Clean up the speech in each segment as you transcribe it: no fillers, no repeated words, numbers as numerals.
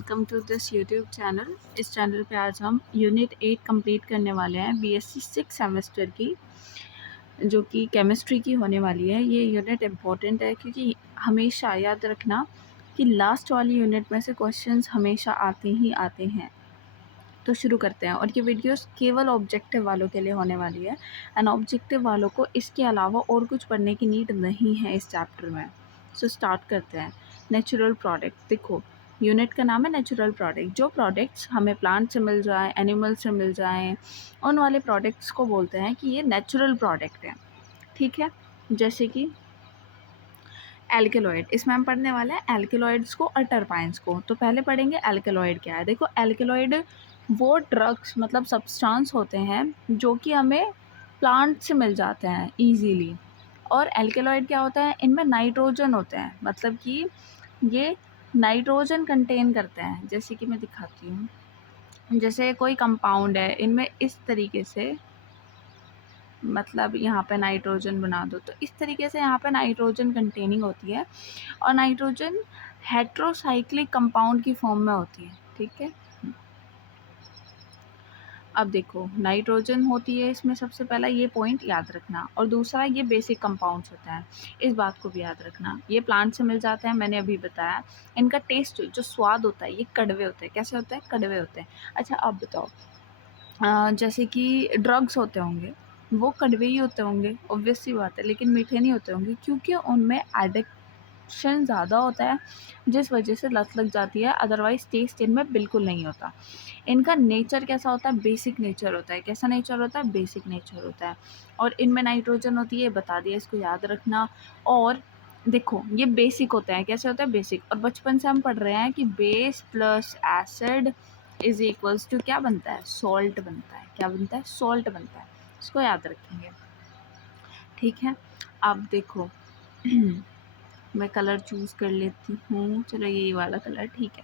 Welcome to this YouTube channel. इस channel पे आज हम यूनिट 8 कंप्लीट करने वाले हैं बीएससी 6 सेमेस्टर की, जो कि केमिस्ट्री की होने वाली है। ये यूनिट इम्पोर्टेंट है क्योंकि हमेशा याद रखना कि लास्ट वाली यूनिट में से क्वेश्चंस हमेशा आते ही आते हैं। तो शुरू करते हैं, और ये वीडियोस केवल ऑब्जेक्टिव वालों के लिए होने वाली है। एंड ऑब्जेक्टिव वालों को इसके अलावा और कुछ पढ़ने की नीड नहीं है इस चैप्टर में। सो स्टार्ट करते हैं। नेचुरल प्रोडक्ट, देखो यूनिट का नाम है नेचुरल प्रोडक्ट। जो प्रोडक्ट्स हमें प्लांट से मिल जाए, एनिमल से मिल जाएं, उन वाले प्रोडक्ट्स को बोलते हैं कि ये नेचुरल प्रोडक्ट है। ठीक है, जैसे कि एल्केलॉइड, इसमें हम पढ़ने वाले हैं एल्केलॉइड्स को और टर्पाइंस को। तो पहले पढ़ेंगे एल्केलॉइड क्या है। देखो एल्केलॉइड वो ड्रग्स मतलब सब्सटेंस होते हैं जो कि हमें प्लांट से मिल जाते हैं ईजीली। और एल्केलॉइड क्या होता है, इनमें नाइट्रोजन होते हैं, मतलब कि ये नाइट्रोजन कंटेन करते हैं। जैसे कि मैं दिखाती हूँ, जैसे कोई कंपाउंड है, इनमें इस तरीके से, मतलब यहाँ पे नाइट्रोजन बना दो तो इस तरीके से यहाँ पे नाइट्रोजन कंटेनिंग होती है। और नाइट्रोजन हेट्रोसाइक्लिक कंपाउंड की फॉर्म में होती है। ठीक है, अब देखो नाइट्रोजन होती है इसमें, सबसे पहला ये पॉइंट याद रखना। और दूसरा ये बेसिक कंपाउंड्स होता है, इस बात को भी याद रखना। ये प्लांट से मिल जाते हैं, मैंने अभी बताया। इनका टेस्ट जो स्वाद होता है ये कड़वे होते हैं। कैसे होते हैं? कड़वे होते हैं। अच्छा अब बताओ, जैसे कि ड्रग्स होते होंगे, वो कड़वे ही होते होंगे, ऑब्वियस सी बात है, लेकिन मीठे नहीं होते होंगे क्योंकि उनमें एडिक्शन ज़्यादा होता है, जिस वजह से लत लग जाती है। अदरवाइज़ टेस्ट इनमें बिल्कुल नहीं होता। इनका नेचर कैसा होता है? बेसिक नेचर होता है। कैसा नेचर होता है? बेसिक नेचर होता है। और इनमें नाइट्रोजन होती है, बता दिया, इसको याद रखना। और देखो ये बेसिक होता है। कैसे होता है? बेसिक। और बचपन से हम पढ़ रहे हैं कि base plus acid is equals to क्या बनता है? सॉल्ट बनता है। क्या बनता है? सॉल्ट बनता है। इसको याद रखेंगे। ठीक है, अब देखो मैं कलर चूज़ कर लेती हूँ। चलो ये वाला कलर ठीक है।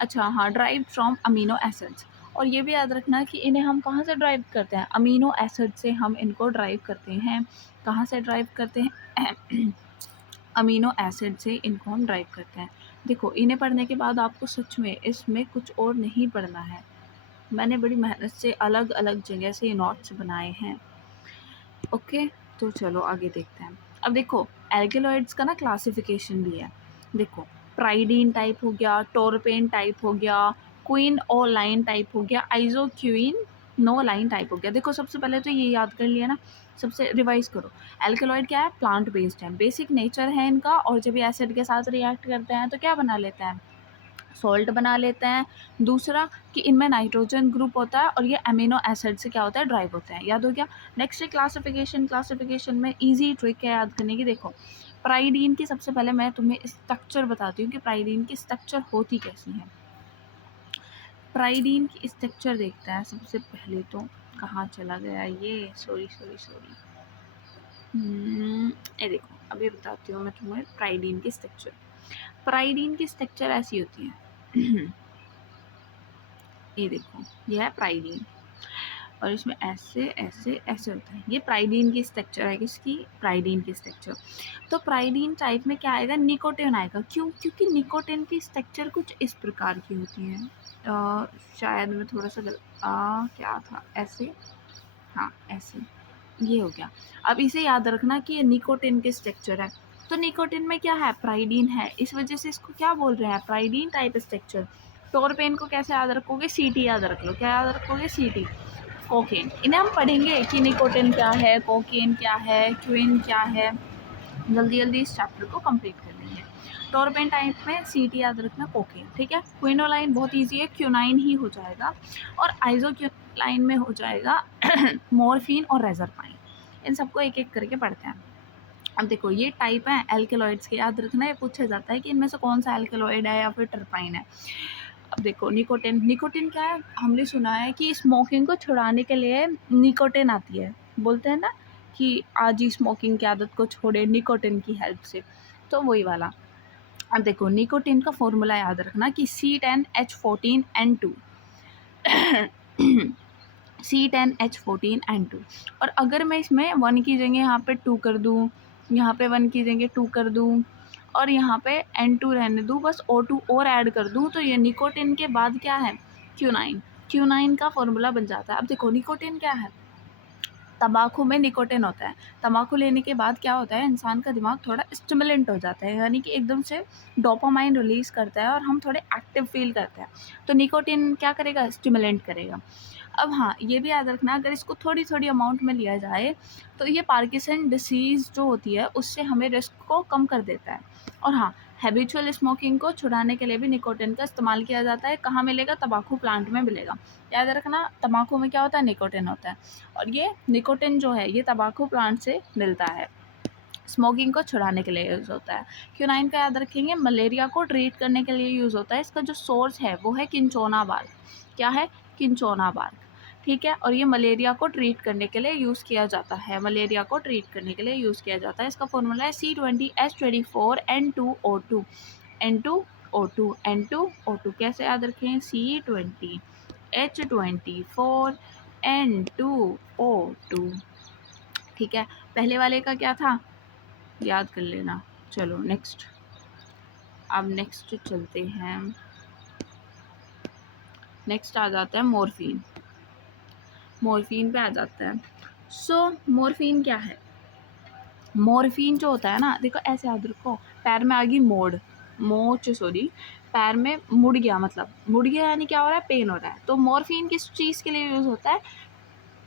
अच्छा हाँ, ड्राइव फ्रॉम अमीनो एसिड्स। और ये भी याद रखना कि इन्हें हम कहाँ से ड्राइव करते हैं? अमीनो एसिड से हम इनको ड्राइव करते हैं। कहाँ से ड्राइव करते हैं? अमीनो एसिड से इनको हम ड्राइव करते हैं। देखो इन्हें पढ़ने के बाद आपको सच में इसमें कुछ और नहीं पढ़ना है। मैंने बड़ी मेहनत से अलग अलग जगह से नोट्स बनाए हैं। ओके, तो चलो आगे देखते हैं। अब देखो एल्केलॉइड्स का ना क्लासिफिकेशन भी है। देखो प्राइडीन टाइप हो गया, टोरपेन टाइप हो गया, क्वीन ओ लाइन टाइप हो गया, आइसोक्यूइन नो लाइन टाइप हो गया। देखो सबसे पहले तो ये याद कर लिया ना, सबसे रिवाइज करो। एल्केलॉइड क्या है? प्लांट बेस्ड है, बेसिक नेचर है इनका। और जब ये एसिड के साथ रिएक्ट करते हैं तो क्या बना लेते हैं? सॉल्ट बना लेते हैं। दूसरा कि इनमें नाइट्रोजन ग्रुप होता है और ये अमीनो एसिड से क्या होता है? ड्राइव होते हैं। याद हो गया। नेक्स्ट है क्लासिफिकेशन। क्लासिफिकेशन में इजी ट्रिक है याद करने की। देखो प्राइडीन की सबसे पहले मैं तुम्हें स्ट्रक्चर बताती हूँ कि प्राइडीन की स्ट्रक्चर होती कैसी है। प्राइडीन की स्ट्रक्चर देखते हैं सबसे पहले। तो कहाँ चला गया ये? सॉरी सॉरी सॉरी, ये देखो अभी बताती हूँ मैं तुम्हें प्राइडीन की स्ट्रक्चर। प्राइडीन की स्ट्रक्चर ऐसी होती है ये देखो, ये है प्राइडीन, और इसमें ऐसे ऐसे ऐसे होता है। ये प्राइडीन की स्ट्रक्चर है। किसकी? प्राइडीन की स्ट्रक्चर। तो प्राइडीन टाइप में क्या आएगा? निकोटिन आएगा। क्यों? क्योंकि निकोटिन की स्ट्रक्चर कुछ इस प्रकार की होती है। शायद मैं थोड़ा सा क्या था, ऐसे, हाँ ऐसे, ये हो गया। अब इसे याद रखना कि ये निकोटिन की स्ट्रक्चर है। तो निकोटिन में क्या है? प्राइडीन है, इस वजह से इसको क्या बोल रहे हैं? प्राइडीन टाइप स्ट्रक्चर। टोरपेन को कैसे याद रखोगे? सीटी याद रख लो। क्या याद रखोगे? सीटी। कोकेन, इन्हें हम पढ़ेंगे कि निकोटिन क्या है, कोकेन क्या है, क्विन क्या है। जल्दी जल्दी इस चैप्टर को कंप्लीट कर लेंगे। टोरपेन टाइप में सीटी याद रखना, कोकेन। ठीक है, क्विनोलाइन बहुत इजी है, क्यूनाइन ही हो जाएगा। और आइसोक्यूनाइन में हो जाएगा मॉर्फिन और रेजरपाइन। इन सबको एक एक करके पढ़ते हैं। अब देखो ये टाइप है एल्केलॉइड्स के, याद रखना। ये पूछा जाता है कि इनमें से कौन सा एल्केलॉइड है या फिर टर्पाइन है। अब देखो निकोटिन। निकोटिन क्या है? हमने सुना है कि स्मोकिंग को छुड़ाने के लिए निकोटिन आती है। बोलते हैं ना कि आज ही स्मोकिंग की आदत को छोड़े निकोटिन की हेल्प से, तो वही वाला। अब देखो निकोटिन का फॉर्मूला याद रखना कि C10H14N2 C10H14N2। और अगर मैं इसमें 1 की जगह यहाँ पे 2 कर दूँ, यहाँ पे 1 की जगह 2 कर दूँ, और यहाँ पे N2 रहने दूँ, बस O2 और ऐड कर दूँ, तो ये निकोटिन के बाद क्या है, क्यूनाइन। क्यूनाइन का फॉर्मूला बन जाता है। अब देखो निकोटिन क्या है, तम्बाकू में निकोटिन होता है। तम्बाकू लेने के बाद क्या होता है, इंसान का दिमाग थोड़ा स्टिमुलेंट हो जाता है, यानी कि एकदम से डोपामाइन रिलीज़ करता है और हम थोड़े एक्टिव फ़ील करते हैं। तो निकोटिन क्या करेगा, स्टिमुलेंट करेगा। अब हाँ, ये भी याद रखना, अगर इसको थोड़ी-थोड़ी अमाउंट में लिया जाए, तो ये पार्किंसन डिसीज़ जो होती है, उससे हमें रिस्क को कम कर देता है। और हाँ, हैबिचुअल स्मोकिंग को छुड़ाने के लिए भी निकोटिन का इस्तेमाल किया जाता है। कहाँ मिलेगा, तम्बाकू प्लांट में मिलेगा। याद रखना, तम्बाकू में क्या होता है, निकोटिन होता है, और ये निकोटिन जो है, ये तम्बाकू प्लांट से मिलता है। स्मोकिंग को छुड़ाने के लिए यूज़ होता है। क्यूनाइन का याद रखेंगे, मलेरिया को ट्रीट करने के लिए यूज़ होता है। इसका जो सोर्स है, वो है किंचोना बार्क। क्या है, किंचोना बार्क, ठीक है। और ये मलेरिया को ट्रीट करने के लिए यूज़ किया जाता है, मलेरिया को ट्रीट करने के लिए यूज़ किया जाता है। इसका फॉर्मूला है C20H24 N2O2, N2O2, N2O2 कैसे याद रखें, C20H24 N2O2, ठीक है। पहले वाले का क्या था, याद कर लेना। चलो नेक्स्ट, अब नेक्स्ट चलते हैं। नेक्स्ट आ जाता है मॉर्फिन। मॉर्फिन पे आ जाता है। मॉर्फिन क्या है, मॉर्फिन जो होता है ना, देखो ऐसे याद रखो, पैर में आ गई पैर में मुड़ गया, मतलब मुड़ गया यानी क्या हो रहा है, पेन हो रहा है। तो मॉर्फिन किस चीज़ के लिए यूज़ होता है,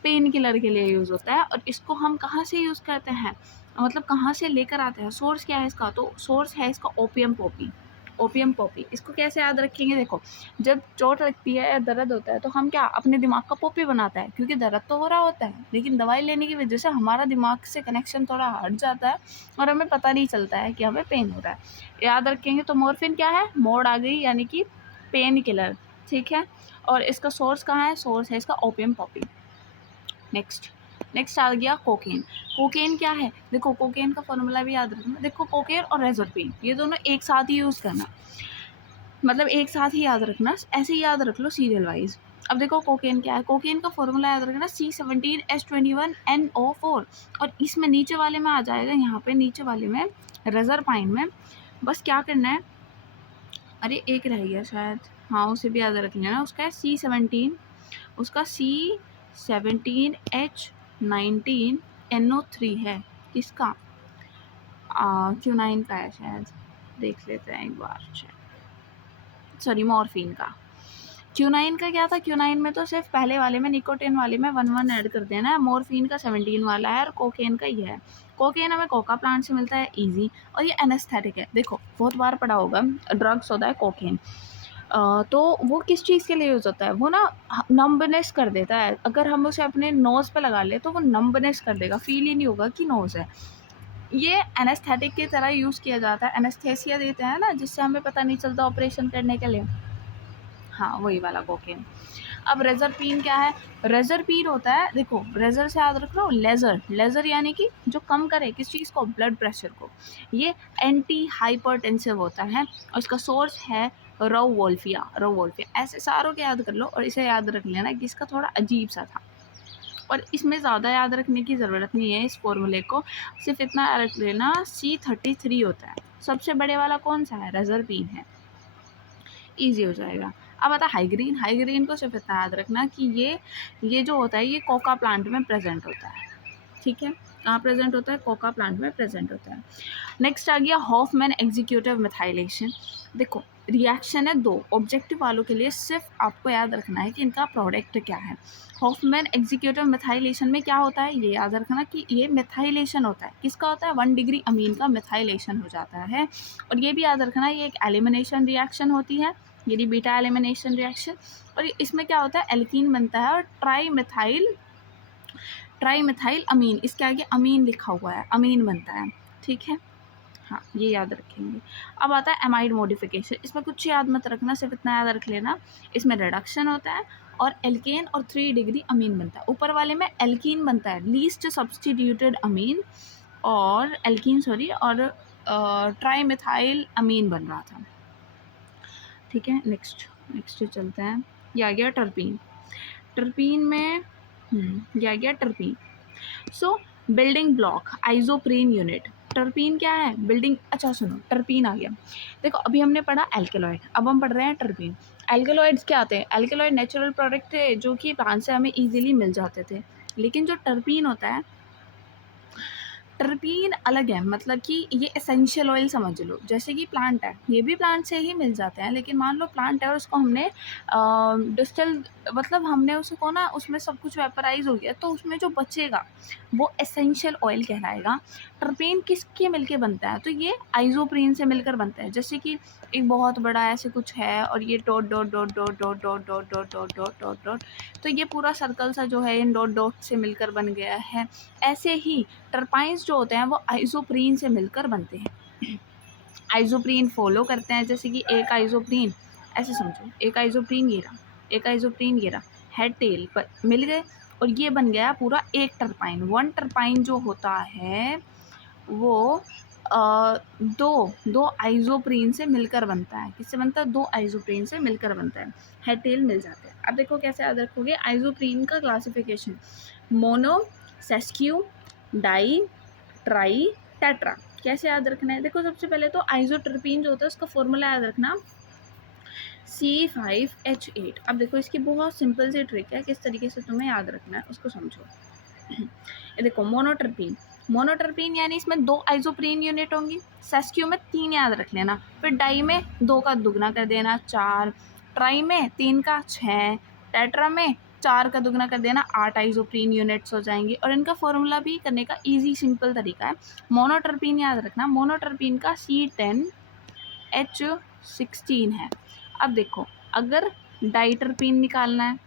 पेन किलर के लिए यूज़ होता है। और इसको हम कहाँ से यूज़ करते हैं, मतलब कहाँ से लेकर आते हैं, सोर्स क्या है इसका, तो सोर्स है इसका ओपियम पॉपी। ओपियम पॉपी, इसको कैसे याद रखेंगे, देखो जब चोट लगती है या दर्द होता है, तो हम क्या अपने दिमाग का पॉपी बनाता है, क्योंकि दर्द तो हो रहा होता है, लेकिन दवाई लेने की वजह से हमारा दिमाग से कनेक्शन थोड़ा हट जाता है और हमें पता नहीं चलता है कि हमें पेन हो रहा है। याद रखेंगे, तो मॉर्फिन क्या है, मोड आ गई, यानी कि पेन किलर, ठीक है। और इसका सोर्स कहाँ है, सोर्स है इसका ओपियम पॉपी। नेक्स्ट आ गया कोकेन। कोकेन क्या है, देखो कोकेन का फॉर्मूला भी याद रखना। देखो कोकेन और रेजरपिन, ये दोनों एक साथ ही यूज़ करना, मतलब एक साथ ही याद रखना, ऐसे ही याद रख लो सीरियल वाइज। अब देखो कोकेन क्या है, कोकेन का फॉर्मूला याद रखना, C17H21NO4। और इसमें नीचे वाले में आ जाएगा, यहाँ पे नीचे वाले में रेजरपाइन में, बस क्या करना है, अरे एक रह गया शायद, हाँ उसे भी याद रख लेना, उसका है C17, उसका C17H19NO3 है, किसका, क्यूनाइन का है शायद, देख लेते हैं एक बार, सॉरी मॉर्फिन का। क्यूनाइन का क्या था, क्यूनाइन में तो सिर्फ पहले वाले में, निकोटिन वाले में 1 ऐड कर देना है। मॉर्फिन का 17 वाला है, और कोकेन का ये है। कोकेन हमें कोका प्लांट से मिलता है, इजी, और ये एनेस्थेटिक है। देखो बहुत बार पढ़ा होगा, ड्रग्स होता है कोकेन, तो वो किस चीज़ के लिए यूज़ होता है, वो ना नम्बनेस कर देता है। अगर हम उसे अपने नोज़ पे लगा ले तो वो नम्बनेस कर देगा, फील ही नहीं होगा कि नोज़ है। ये एनेस्थेटिक की तरह यूज़ किया जाता है, एनेस्थेसिया देते हैं ना, जिससे हमें पता नहीं चलता ऑपरेशन करने के लिए, हाँ वही वाला कोकेन। अब रेजरपीन क्या है, रेजरपीन होता है, देखो रेजर से याद रख लो, लेजर यानी कि जो कम करे किस चीज़ को, ब्लड प्रेशर को। ये एंटी हाइपरटेंसिव होता है, और इसका सोर्स है रोवोल्फिया। ऐसे सारों के याद कर लो, और इसे याद रख लेना कि इसका थोड़ा अजीब सा था, और इसमें ज़्यादा याद रखने की ज़रूरत नहीं है इस फॉर्मूले को, सिर्फ इतना याद रख लेना, C33 होता है। सबसे बड़े वाला कौन सा है, रेजरपीन है, ईजी हो जाएगा। अब आता है हाइग्रीन को सिर्फ इतना याद रखना कि ये जो होता है, ये कोका प्लांट में प्रेजेंट होता है, ठीक है। कहाँ प्रेजेंट होता है, कोका प्लांट में प्रेजेंट होता है। नेक्स्ट आ गया हॉफमैन एग्जीक्यूटिव मिथाइलेशन। देखो रिएक्शन है दो, ऑब्जेक्टिव वालों के लिए सिर्फ आपको याद रखना है कि इनका प्रोडक्ट क्या है। हॉफमैन एग्जीक्यूटिव मिथाइलेशन में क्या होता है, ये याद रखना कि ये मिथाइलेशन होता है, किसका होता है, 1 डिग्री अमीन का मिथाइलेशन हो जाता है। और ये भी याद रखना, ये एक एलिमिनेशन रिएक्शन होती है, ये बीटा एलिमिनेशन रिएक्शन। और इसमें क्या होता है, एल्कीन बनता है, और ट्राई मिथाइल अमीन, इसके आगे अमीन लिखा हुआ है, अमीन बनता है, ठीक है। हाँ ये याद रखेंगे। अब आता है एमाइड मॉडिफिकेशन, इसमें कुछ याद मत रखना, सिर्फ इतना याद रख लेना, इसमें रिडक्शन होता है और एल्केन और 3 डिग्री अमीन बनता है। ऊपर वाले में एल्कीन बनता है, लीस्ट सब्सटीट्यूटेड अमीन, और एल्कीन सॉरी, और ट्राई मिथाइल अमीन बन रहा था, ठीक है। नेक्स्ट चलते हैं, ये आ गया टर्पीन में ये आ गया टर्पीन। सो building block isoprene unit, terpene क्या है? बिल्डिंग। अच्छा सुनो, टर्पीन आ गया। देखो अभी हमने पढ़ा एल्केलॉइड, अब हम पढ़ रहे हैं टर्पीन। एल्केलॉइड्स क्या आते हैं? एल्केलॉइड नेचुरल प्रोडक्ट थे जो कि प्लांट से हमें ईज़िली मिल जाते थे। लेकिन जो टर्पीन होता है, टर्पीन अलग है, मतलब कि ये एसेंशियल ऑयल समझ लो। जैसे कि प्लांट है, ये भी प्लांट से ही मिल जाते हैं, लेकिन मान लो प्लांट है और उसको हमने डिस्टिल, मतलब हमने उसको ना, उसमें सब कुछ वेपराइज हो गया, तो उसमें जो बचेगा वो एसेंशियल ऑयल कहलाएगा। टर्पीन किसके मिलके बनता है? तो ये आइसोप्रीन से मिलकर बनता है। जैसे कि एक बहुत बड़ा ऐसे कुछ है और ये dot dot dot dot dot dot dot dot dot dot dot dot, तो ये पूरा सर्कल सा जो है इन डॉट डॉट से मिलकर बन गया है। ऐसे ही टर्पाइन्स जो होते हैं वो आइसोप्रीन से मिलकर बनते हैं। आइसोप्रीन फॉलो करते हैं, जैसे कि एक आइसोप्रीन, ऐसे समझो, एक आइसोप्रीन ये रहा, एक आइसोप्रीन ये रहा, हेड टेल पर मिल गए और ये बन गया पूरा एक टर्पाइन। वन टर्पाइन जो होता है वो दो दो आइसोप्रीन से मिलकर बनता है। किससे बनता है? दो आइसोप्रीन से मिलकर बनता है, हेड टेल मिल जाते हैं। अब देखो कैसे याद रखोगे आइसोप्रीन का classification: mono, sesqui, di, tri, tetra. कैसे याद रखना है? देखो सबसे पहले तो आइसोटर्पीन जो होता है उसका फॉर्मूला याद रखना, C5H8। अब देखो इसकी बहुत सिंपल सी ट्रिक है, किस तरीके से तुम्हें याद रखना है उसको समझो। ये देखो मोनोटर्पीन, मोनोटर्पीन यानी इसमें दो आइसोप्रीन यूनिट होंगी। सेस्क्यू में 3 याद रख लेना, फिर डाई में 2 का दुगना कर देना 4, ट्राई में 3 का 6, टेट्रा में 4 का दुगना कर देना 8 आइसोप्रीन यूनिट्स हो जाएंगी। और इनका फॉर्मूला भी करने का इजी सिंपल तरीका है। मोनोटर्पीन याद रखना, मोनोटर्पीन का C10H16 है। अब देखो अगर डाइटर्पीन निकालना है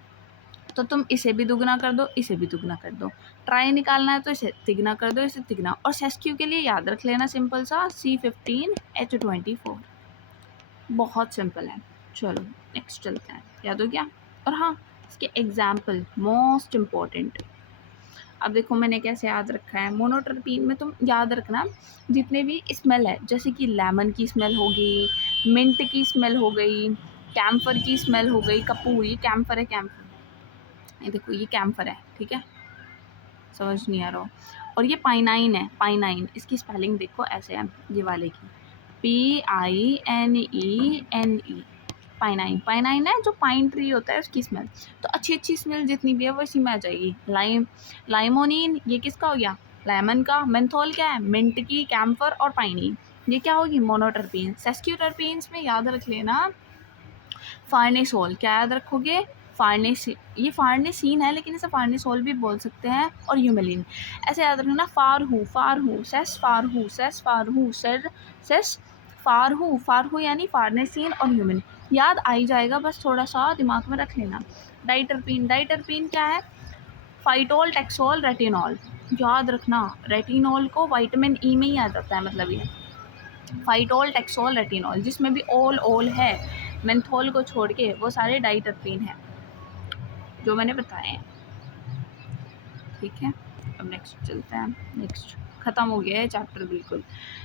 तो तुम इसे भी दुगना कर दो, इसे भी दुगना कर दो। ट्राई निकालना है तो इसे तिगना कर दो, इसे तिगना। और सेस्क्यू के लिए याद रख लेना सिंपल सा C15H24। बहुत सिंपल है। चलो नेक्स्ट चलते हैं, याद हो गया? और हाँ, इसके एग्जाम्पल मोस्ट इम्पॉर्टेंट। अब देखो मैंने कैसे याद रखा है। मोनोटर्पीन में तुम याद रखना जितने भी स्मेल है, जैसे कि लेमन की स्मेल हो गई, मिंट की स्मेल हो गई, कैम्फर की स्मेल हो गई। कपूर, ये कैम्फर है, कैम्फर, ये देखो ये कैम्फर है, ठीक है, समझ नहीं आ रहा हो। और ये पाइनाइन है, पाइनाइन, इसकी स्पेलिंग देखो ऐसे है ये वाले की, PINENE, पाइनाइन। पाइनाइन है जो पाइन ट्री होता है उसकी स्मेल। तो अच्छी अच्छी स्मेल जितनी भी है वो इसी में आ जाएगी। लाइमोनिन, ये किसका हो गया? लेमन का। मेंथोल क्या है? मिंट की। कैम्फर और पाइनीन, ये क्या होगी? मोनोटर्पीन। सेस्क्यूटर्पीन्स में याद रख लेना फार्नेसोल। क्या याद रखोगे? ये फार्नेसीन है लेकिन इसे फार्नेसोल भी बोल सकते हैं। और ह्यूमेलिन। ऐसे याद रखना फारहू, फारहू, सेस फारहू, सेस फारहू, सेस फारहू, फारहू यानी फार्नेसीन और ह्यूमेलिन। याद आ ही जाएगा, बस थोड़ा सा दिमाग में रख लेना। डाइटर्पीन, डाइटर्पीन क्या है? Phytol, taxol, retinol. याद रखना रेटिनॉल को विटामिन ई में ही आ जाता है, मतलब ये फाइटोल, टेक्सोल, रेटिनॉल, जिसमें भी ओल है मेंथोल को छोड़ के, वो सारे डाइटर्पीन हैं जो मैंने बताए हैं, ठीक है। अब नेक्स्ट चलते हैं। नेक्स्ट खत्म हो गया है चैप्टर बिल्कुल।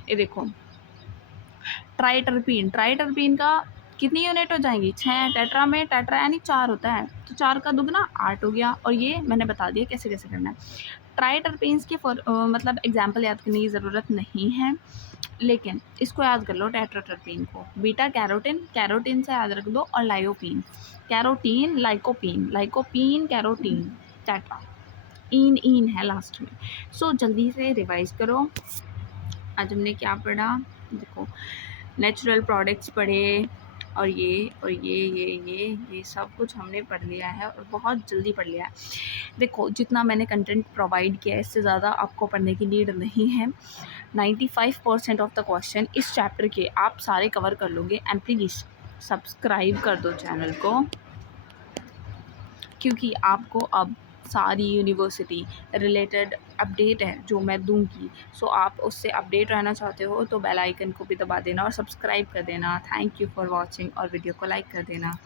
ये देखो ट्राइटर्पीन, ट्राइटर्पीन का कितनी यूनिट हो जाएंगी? 6। टेट्रा में टेट्रा यानी 4 होता है, तो 4 का दुगना 8 हो गया। और ये मैंने बता दिया कैसे कैसे करना है। ट्राइटर्पीन्स के मतलब एग्जाम्पल याद करने की ज़रूरत नहीं है, लेकिन इसको याद कर लो टेट्राटर्पीन को। बीटा कैरोटीन, कैरोटीन से याद रख दो। और lycopene, carotene, lycopene, lycopene, carotene, tetra, इन है लास्ट में। सो जल्दी से रिवाइज करो। आज हमने क्या पढ़ा? देखो नेचुरल प्रोडक्ट्स पढ़े, और ये सब कुछ हमने पढ़ लिया है और बहुत जल्दी पढ़ लिया है। देखो जितना मैंने कंटेंट प्रोवाइड किया है इससे ज़्यादा आपको पढ़ने की नीड नहीं है। 95% ऑफ द क्वेश्चन इस चैप्टर के आप सारे कवर कर लोगे। एंड प्लीज़ सब्सक्राइब कर दो चैनल को, क्योंकि आपको अब सारी यूनिवर्सिटी रिलेटेड अपडेट है जो मैं दूंगी। सो आप उससे अपडेट रहना चाहते हो तो बेल आइकन को भी दबा देना और सब्सक्राइब कर देना। थैंक यू फॉर वॉचिंग, और वीडियो को लाइक कर देना।